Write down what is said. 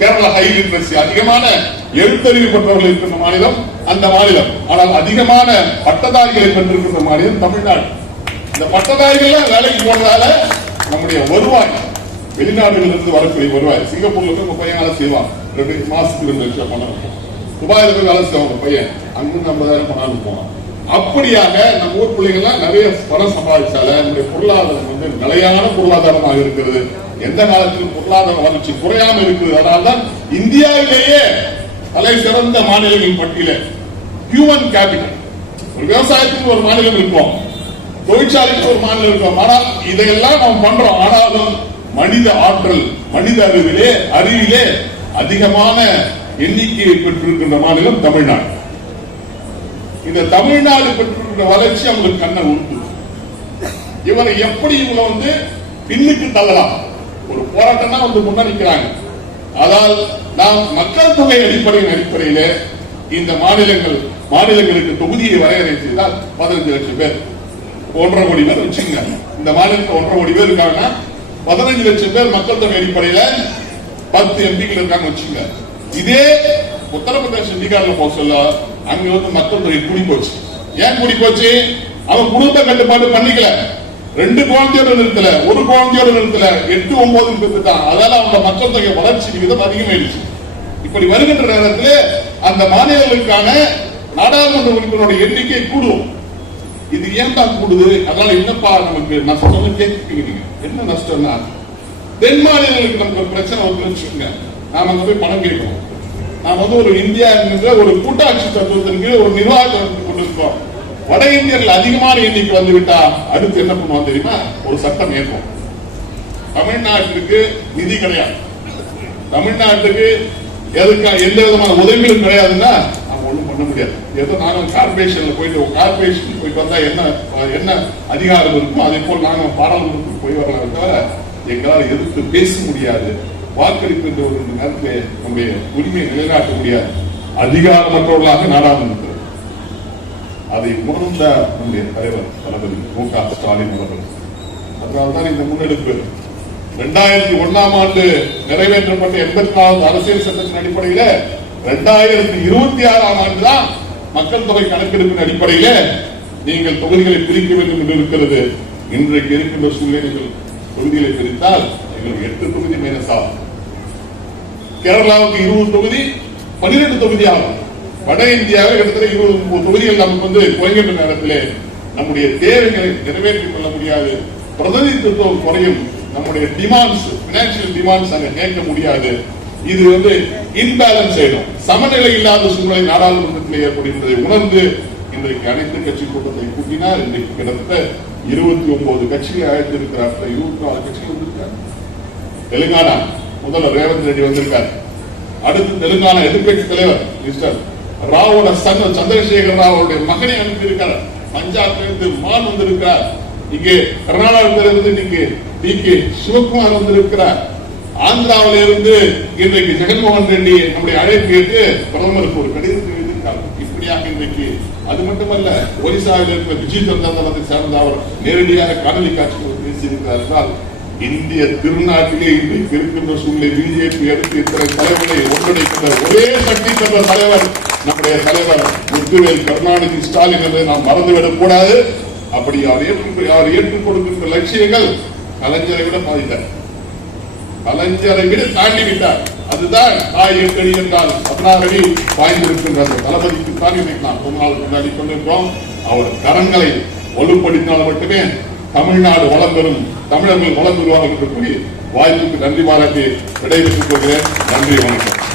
Kerala high literacy அதிகமான எழுத்தறிவு பெற்றவர்கள் இருக்கின்ற மாநிலம் அந்த மாநிலம். ஆனால் அதிகமான பட்டதாரிகளை பெற்றிருக்கின்ற மாநிலம் தமிழ்நாடு. இந்த பட்டதாரிகள் வேலைக்கு போனதால நம்முடைய வருவாய் வெளிநாடுகளில் இருந்து வரக்கூடிய வருவாய். சிங்கப்பூர்ல இருந்து உங்க பையன் வேலை செய்வான். ரெண்டு மாசத்துக்கு ரெண்டு லட்சம் பணம். துபாயில இருந்து வேலை செய்வாங்க பையன். அங்கிருந்து ஐம்பதாயிரம் பணம் அனுப்புவான். அப்படியாக நம்ம ஊர் பிள்ளைங்கள்லாம் நிறைய பணம் சம்பாதிச்சால நம்முடைய பொருளாதாரம் வந்து நிலையான பொருளாதாரமாக இருக்கிறது. எந்த காலத்திலும் பொருளாதார வளர்ச்சி குறையாம இருக்குது. அதனால்தான் இந்தியாவிலேயே தலை சிறந்த மாநிலங்கள் பட்டியல ஹியூமன் கேபிட்டல் ஒரு விவசாயத்துக்கு ஒரு மாநிலம் இருக்கும். தொழிற்சாலைக்கு ஒரு மாநிலம் இருக்கும். ஆனால் இதையெல்லாம் நாம் பண்றோம். ஆனாலும் மனித ஆற்றல் மனித அறிவிலே அறிவிலே அதிகமான எண்ணிக்கையை பெற்றிருக்கின்ற மாநிலம் தமிழ்நாடு. இந்த தமிழ்நாடு பெற்றிருக்கிற வளர்ச்சி அவங்களுக்கு கண்ணை உண்டு இவரை எப்படி இவங்க வந்து பின்னுக்கு தள்ளலாம்? ஒரு போராட்டம் தான் வந்து முன்னணிக்கிறாங்க அதால் நாம் மக்கள் தொகை அடிப்படையின் அடிப்படையில இந்த மாநிலங்கள் மாநிலங்களுக்கு தொகுதியை வரையறை செய்தால் பதினஞ்சு லட்சம் பேர். ஒன்றரை கோடி பேர் வச்சுங்க இந்த மாநிலத்தில் ஒன்றரை கோடி பேர் இருக்காங்கன்னா பதினஞ்சு லட்சம் பேர் மக்கள் தொகை அடிப்படையில பத்து எம்பிக்கள் இருக்காங்க வச்சுங்க இதே உத்தரப்பிரதேச பீகார்ல போக சொல்ல அங்க வந்து மக்கள் தொகை கூடி போச்சு ஏன் கூடி போச்சு அவன் குடும்ப கட்டுப்பாடு பண்ணிக்கல. ரெண்டு குழந்தையோட நிறுத்தல ஒரு குழந்தையோட நிறுத்தல எட்டு ஒன்பது நிறுத்திட்டான் அதால அவங்க மக்கள் தொகை வளர்ச்சி விகிதம் அதிகமாயிடுச்சு. இப்படி வருகின்ற நேரத்தில் அந்த மாநிலங்களுக்கான நாடாளுமன்ற உறுப்பினரோட எண்ணிக்கை கூடும். இது ஏன் தான் கூடுது? அதனால என்னப்பா நமக்கு நஷ்டம் கேட்கிறீங்க. என்ன நஷ்டம்னா தென் மாநிலங்களுக்கு நமக்கு பிரச்சனை வருதுன்னு வச்சுக்கோங்க நாம அங்க போய் பணம் கேட்கணும் நாம வந்து ஒரு இந்தியா என்கின்ற ஒரு கூட்டாட்சி தத்துவத்தின் கீழ் ஒரு நிர்வாகத்தை கொண்டிருக்கோம் வட இந்தியர்கள் அதிகமான எண்ணிக்கை வந்து விட்டா அடுத்து என்ன பண்ணுவோம் தெரியுமா? ஒரு சட்டம் ஏற்போம் தமிழ்நாட்டிற்கு நிதி கிடையாது. தமிழ்நாட்டுக்கு எதுக்கா எந்த விதமான உதவிகளும் கிடையாதுன்னா நம்ம ஒண்ணும் பண்ண முடியாது. ஏதோ நானும் கார்பரேஷன்ல போயிட்டு கார்பரேஷன் போயிட்டு வந்தா என்ன என்ன அதிகாரம் இருக்கும் அதே போல் நாங்க பாராளுமன்றத்துக்கு போய் வரலாம் தவிர எங்களால் எதிர்த்து பேச முடியாது. வாக்களிக்கின்ற ஒரு நேரத்தில் நம்முடைய உரிமையை நிலைநாட்டக்கூடிய முடியாது அதிகாரமற்றவர்களாக நாடாளுமன்றம் அதை உணர்ந்த நம்முடைய தலைவர் தளபதி மு க ஸ்டாலின் அவர்கள். அதனால்தான் இந்த முன்னெடுப்பு இரண்டாயிரத்தி ஒண்ணாம் ஆண்டு நிறைவேற்றப்பட்ட எண்பத்தி நாலாவது அரசியல் சட்டத்தின் அடிப்படையில இரண்டாயிரத்தி இருபத்தி ஆறாம் ஆண்டு தான் மக்கள் தொகை கணக்கெடுப்பின் அடிப்படையில நீங்கள் தொகுதிகளை பிரிக்க வேண்டும் என்று இருக்கிறது. இன்றைக்கு இருக்கின்ற சூழ்நிலை நீங்கள் தொகுதிகளை பிரித்தால் எங்களுக்கு எட்டு தொகுதி மைனஸ் ஆகும். கேரளாவுக்கு இருபது தொகுதி பன்னிரெண்டு தொகுதி ஆகும். வட இந்தியாவில் கிட்டத்தட்ட இருபது தொகுதிகள் நமக்கு வந்து குறைகின்ற நேரத்தில் நம்முடைய தேவைகளை நிறைவேற்றிக் கொள்ள முடியாது. பிரதிநிதித்துவம் குறையும். நம்முடைய டிமாண்ட்ஸ் பினான்சியல் டிமாண்ட்ஸ் அங்க கேட்க முடியாது. இது வந்து இன்பேலன்ஸ் ஆயிடும். சமநிலை இல்லாத சூழ்நிலை நாடாளுமன்றத்தில் ஏற்படுகின்றதை உணர்ந்து இன்றைக்கு அனைத்து கட்சி கூட்டத்தை கூட்டினார். இன்றைக்கு கிட்டத்தட்ட இருபத்தி ஒன்பது கட்சிகள் அழைத்திருக்கிறார்கள் இருபத்தி நாலு கட்சிகள் வந்திருக்கார் தெலுங்கானா முதல்வர் ரேவந்த் ரெட்டி வந்திருக்கார். அடுத்து தெலுங்கானா எதிர்கட்சி தலைவர் மிஸ்டர் ராவோட சன் சந்திரசேகர் ராவோட மகனை அனுப்பியிருக்கார். பஞ்சாப்ல இருந்து மான் வந்திருக்கிறார். இங்கே கர்நாடகத்திலிருந்து இன்னைக்கு டி கே சிவகுமார் வந்திருக்கிறார். ஆந்திராவில இருந்து இன்றைக்கு ஜெகன்மோகன் ரெட்டி நம்முடைய அழைப்பு கேட்டு பிரதமருக்கு ஒரு கடிதத்தை எழுதியிருக்கார். இப்படியாக இன்றைக்கு அது மட்டுமல்ல ஒரிசாவில் இருக்கிற விஜய் ஜனதா சேர்ந்த அவர் நேரடியாக காணொலி காட்சியில் பேசியிருக்கிறார் என்றால் இந்திய திருநாட்டிலே இன்றைக்கு இருக்கின்ற சூழ்நிலை பிஜேபி எடுத்து இத்தனை தலைவர்களை ஒன்றிணைக்கின்ற ஒரே சக்தி பெற்ற தலைவர் நம்முடைய தலைவர் முத்துவேல் கருணாநிதி ஸ்டாலின் என்பதை நாம் மறந்துவிடக் கூடாது. அப்படி அவர் ஏற்று அவர் ஏற்றுக் கொடுக்கின்ற லட்சியங்கள் கலைஞரை விட பாதித்தார் கலைஞரை விட தாண்டி விட்டார். அதுதான் தாய் எட்டடி என்றால் பதினாறு பாய்ந்திருக்கின்ற அந்த தளபதிக்கு தான் இன்னைக்கு நாம் கொஞ்ச முன்னாடி கொண்டிருக்கிறோம். அவர் கரங்களை வலுப்படுத்தினால் மட்டுமே தமிழ்நாடு வளம் பெறும் தமிழர்கள் வளம் பெறுவார்கள் என்று கூறி வாய்ப்புக்கு நன்றி பாராட்டி விடைபெற்றுக் கொள்கிறேன். நன்றி வணக்கம்.